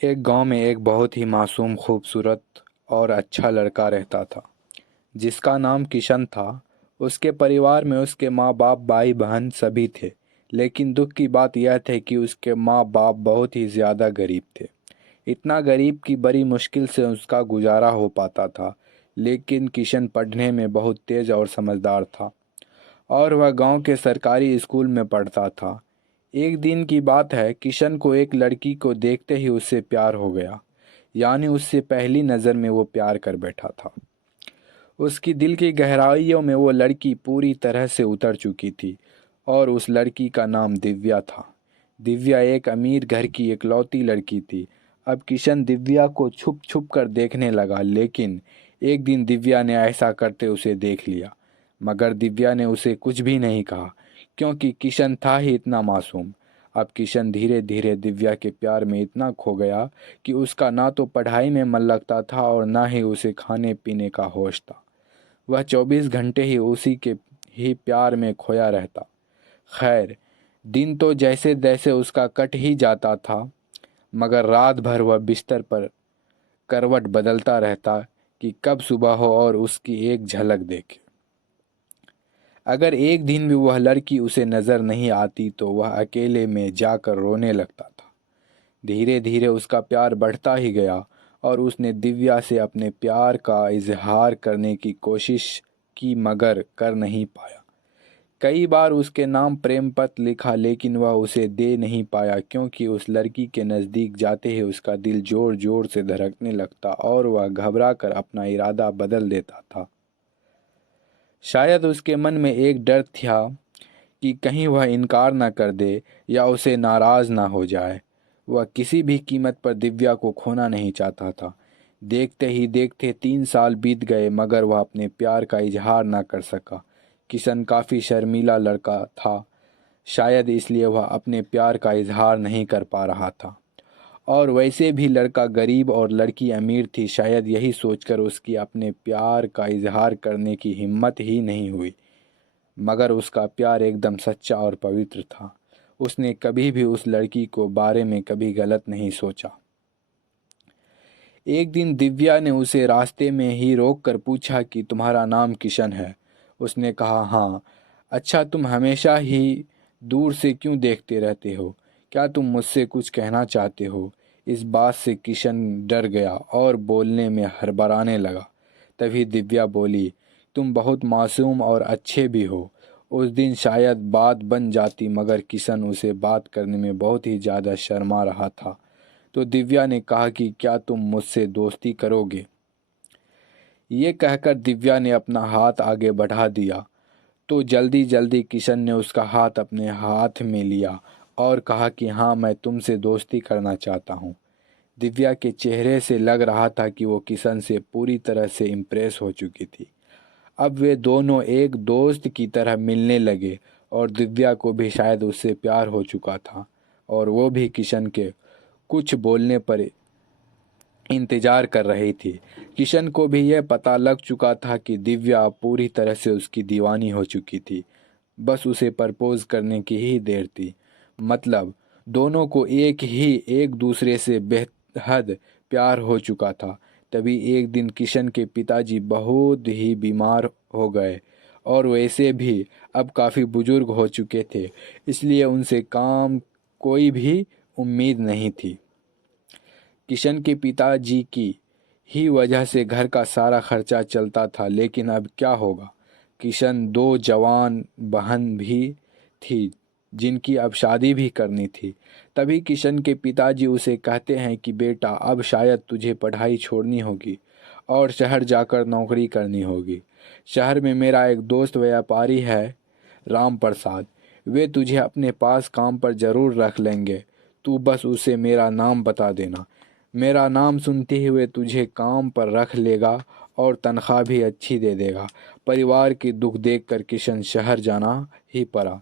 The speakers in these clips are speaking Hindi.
एक गांव में एक बहुत ही मासूम, खूबसूरत और अच्छा लड़का रहता था, जिसका नाम किशन था। उसके परिवार में उसके माँ बाप, भाई बहन सभी थे। लेकिन दुख की बात यह थी कि उसके माँ बाप बहुत ही ज़्यादा गरीब थे। इतना गरीब कि बड़ी मुश्किल से उसका गुजारा हो पाता था। लेकिन किशन पढ़ने में बहुत तेज और समझदार था, और वह गांव के सरकारी स्कूल में पढ़ता था। एक दिन की बात है, किशन को एक लड़की को देखते ही उससे प्यार हो गया। यानी उससे पहली नज़र में वो प्यार कर बैठा था। उसकी दिल की गहराइयों में वो लड़की पूरी तरह से उतर चुकी थी, और उस लड़की का नाम दिव्या था। दिव्या एक अमीर घर की इकलौती लड़की थी। अब किशन दिव्या को छुप छुप कर देखने लगा, लेकिन एक दिन दिव्या ने ऐसा करते उसे देख लिया। मगर दिव्या ने उसे कुछ भी नहीं कहा, क्योंकि किशन था ही इतना मासूम। अब किशन धीरे धीरे दिव्या के प्यार में इतना खो गया कि उसका ना तो पढ़ाई में मन लगता था और ना ही उसे खाने पीने का होश था। वह 24 घंटे ही उसी के ही प्यार में खोया रहता। खैर, दिन तो जैसे तैसे उसका कट ही जाता था, मगर रात भर वह बिस्तर पर करवट बदलता रहता कि कब सुबह हो और उसकी एक झलक देखे। अगर एक दिन भी वह लड़की उसे नजर नहीं आती तो वह अकेले में जाकर रोने लगता था। धीरे धीरे उसका प्यार बढ़ता ही गया, और उसने दिव्या से अपने प्यार का इजहार करने की कोशिश की, मगर कर नहीं पाया। कई बार उसके नाम प्रेम पत्र लिखा, लेकिन वह उसे दे नहीं पाया, क्योंकि उस लड़की के नज़दीक जाते ही उसका दिल जोर जोर से धड़कने लगता और वह घबरा कर अपना इरादा बदल देता था। शायद उसके मन में एक डर था कि कहीं वह इनकार न कर दे या उसे नाराज ना हो जाए। वह किसी भी कीमत पर दिव्या को खोना नहीं चाहता था। देखते ही देखते 3 साल बीत गए, मगर वह अपने प्यार का इजहार ना कर सका। किशन काफ़ी शर्मीला लड़का था, शायद इसलिए वह अपने प्यार का इजहार नहीं कर पा रहा था। और वैसे भी लड़का गरीब और लड़की अमीर थी, शायद यही सोचकर उसकी अपने प्यार का इजहार करने की हिम्मत ही नहीं हुई। मगर उसका प्यार एकदम सच्चा और पवित्र था। उसने कभी भी उस लड़की को बारे में कभी गलत नहीं सोचा। एक दिन दिव्या ने उसे रास्ते में ही रोक कर पूछा कि तुम्हारा नाम किशन है। उसने कहा, हाँ। अच्छा, तुम हमेशा ही दूर से क्यों देखते रहते हो? क्या तुम मुझसे कुछ कहना चाहते हो? इस बात से किशन डर गया और बोलने में हड़बड़ाने लगा। तभी दिव्या बोली, तुम बहुत मासूम और अच्छे भी हो। उस दिन शायद बात बन जाती, मगर किशन उसे बात करने में बहुत ही ज़्यादा शर्मा रहा था। तो दिव्या ने कहा कि क्या तुम मुझसे दोस्ती करोगे? ये कहकर दिव्या ने अपना हाथ आगे बढ़ा दिया, तो जल्दी जल्दी किशन ने उसका हाथ अपने हाथ में लिया और कहा कि हाँ, मैं तुमसे दोस्ती करना चाहता हूँ। दिव्या के चेहरे से लग रहा था कि वो किशन से पूरी तरह से इम्प्रेस हो चुकी थी। अब वे दोनों एक दोस्त की तरह मिलने लगे, और दिव्या को भी शायद उससे प्यार हो चुका था, और वो भी किशन के कुछ बोलने पर इंतजार कर रही थी। किशन को भी यह पता लग चुका था कि दिव्या पूरी तरह से उसकी दीवानी हो चुकी थी। बस उसे प्रपोज करने की ही देर थी। मतलब दोनों को एक दूसरे से बेहद प्यार हो चुका था। तभी एक दिन किशन के पिताजी बहुत ही बीमार हो गए, और वैसे भी अब काफ़ी बुजुर्ग हो चुके थे, इसलिए उनसे काम कोई भी उम्मीद नहीं थी। किशन के पिताजी की ही वजह से घर का सारा खर्चा चलता था, लेकिन अब क्या होगा? किशन दो जवान बहन भी थी, जिनकी अब शादी भी करनी थी। तभी किशन के पिताजी उसे कहते हैं कि बेटा, अब शायद तुझे पढ़ाई छोड़नी होगी और शहर जाकर नौकरी करनी होगी। शहर में मेरा एक दोस्त व्यापारी है, राम प्रसाद। वे तुझे अपने पास काम पर ज़रूर रख लेंगे। तू बस उसे मेरा नाम बता देना। मेरा नाम सुनते ही वे तुझे काम पर रख लेगा और तनख्वाह भी अच्छी दे देगा। परिवार के दुख देखकर किशन शहर जाना ही पड़ा।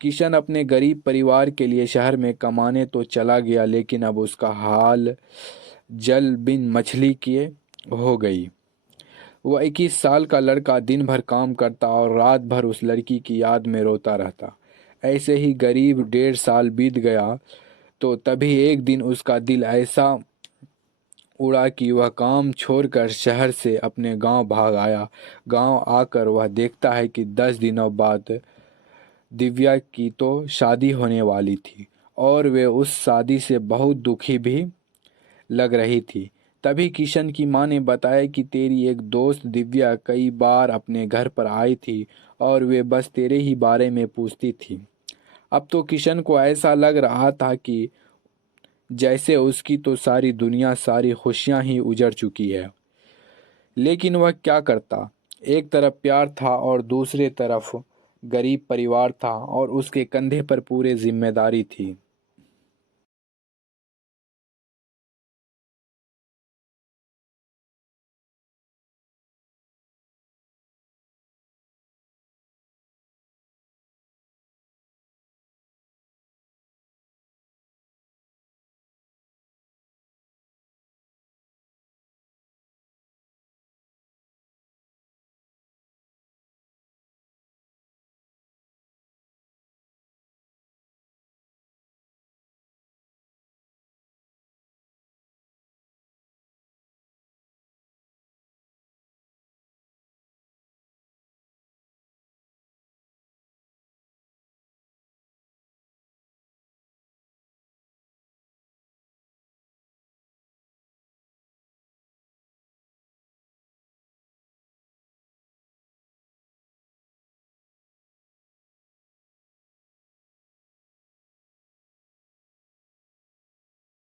किशन अपने गरीब परिवार के लिए शहर में कमाने तो चला गया, लेकिन अब उसका हाल जल बिन मछली किए हो गई। वह 21 साल का लड़का दिन भर काम करता और रात भर उस लड़की की याद में रोता रहता। ऐसे ही गरीब 1.5 साल बीत गया, तो तभी एक दिन उसका दिल ऐसा उड़ा कि वह काम छोड़कर शहर से अपने गांव भाग आया। गांव आकर वह देखता है कि 10 दिनों बाद दिव्या की तो शादी होने वाली थी और वे उस शादी से बहुत दुखी भी लग रही थी। तभी किशन की माँ ने बताया कि तेरी एक दोस्त दिव्या कई बार अपने घर पर आई थी और वे बस तेरे ही बारे में पूछती थी। अब तो किशन को ऐसा लग रहा था कि जैसे उसकी तो सारी दुनिया, सारी खुशियां ही उजड़ चुकी है। लेकिन वह क्या करता। एक तरफ प्यार था और दूसरे तरफ गरीब परिवार था और उसके कंधे पर पूरी जिम्मेदारी थी।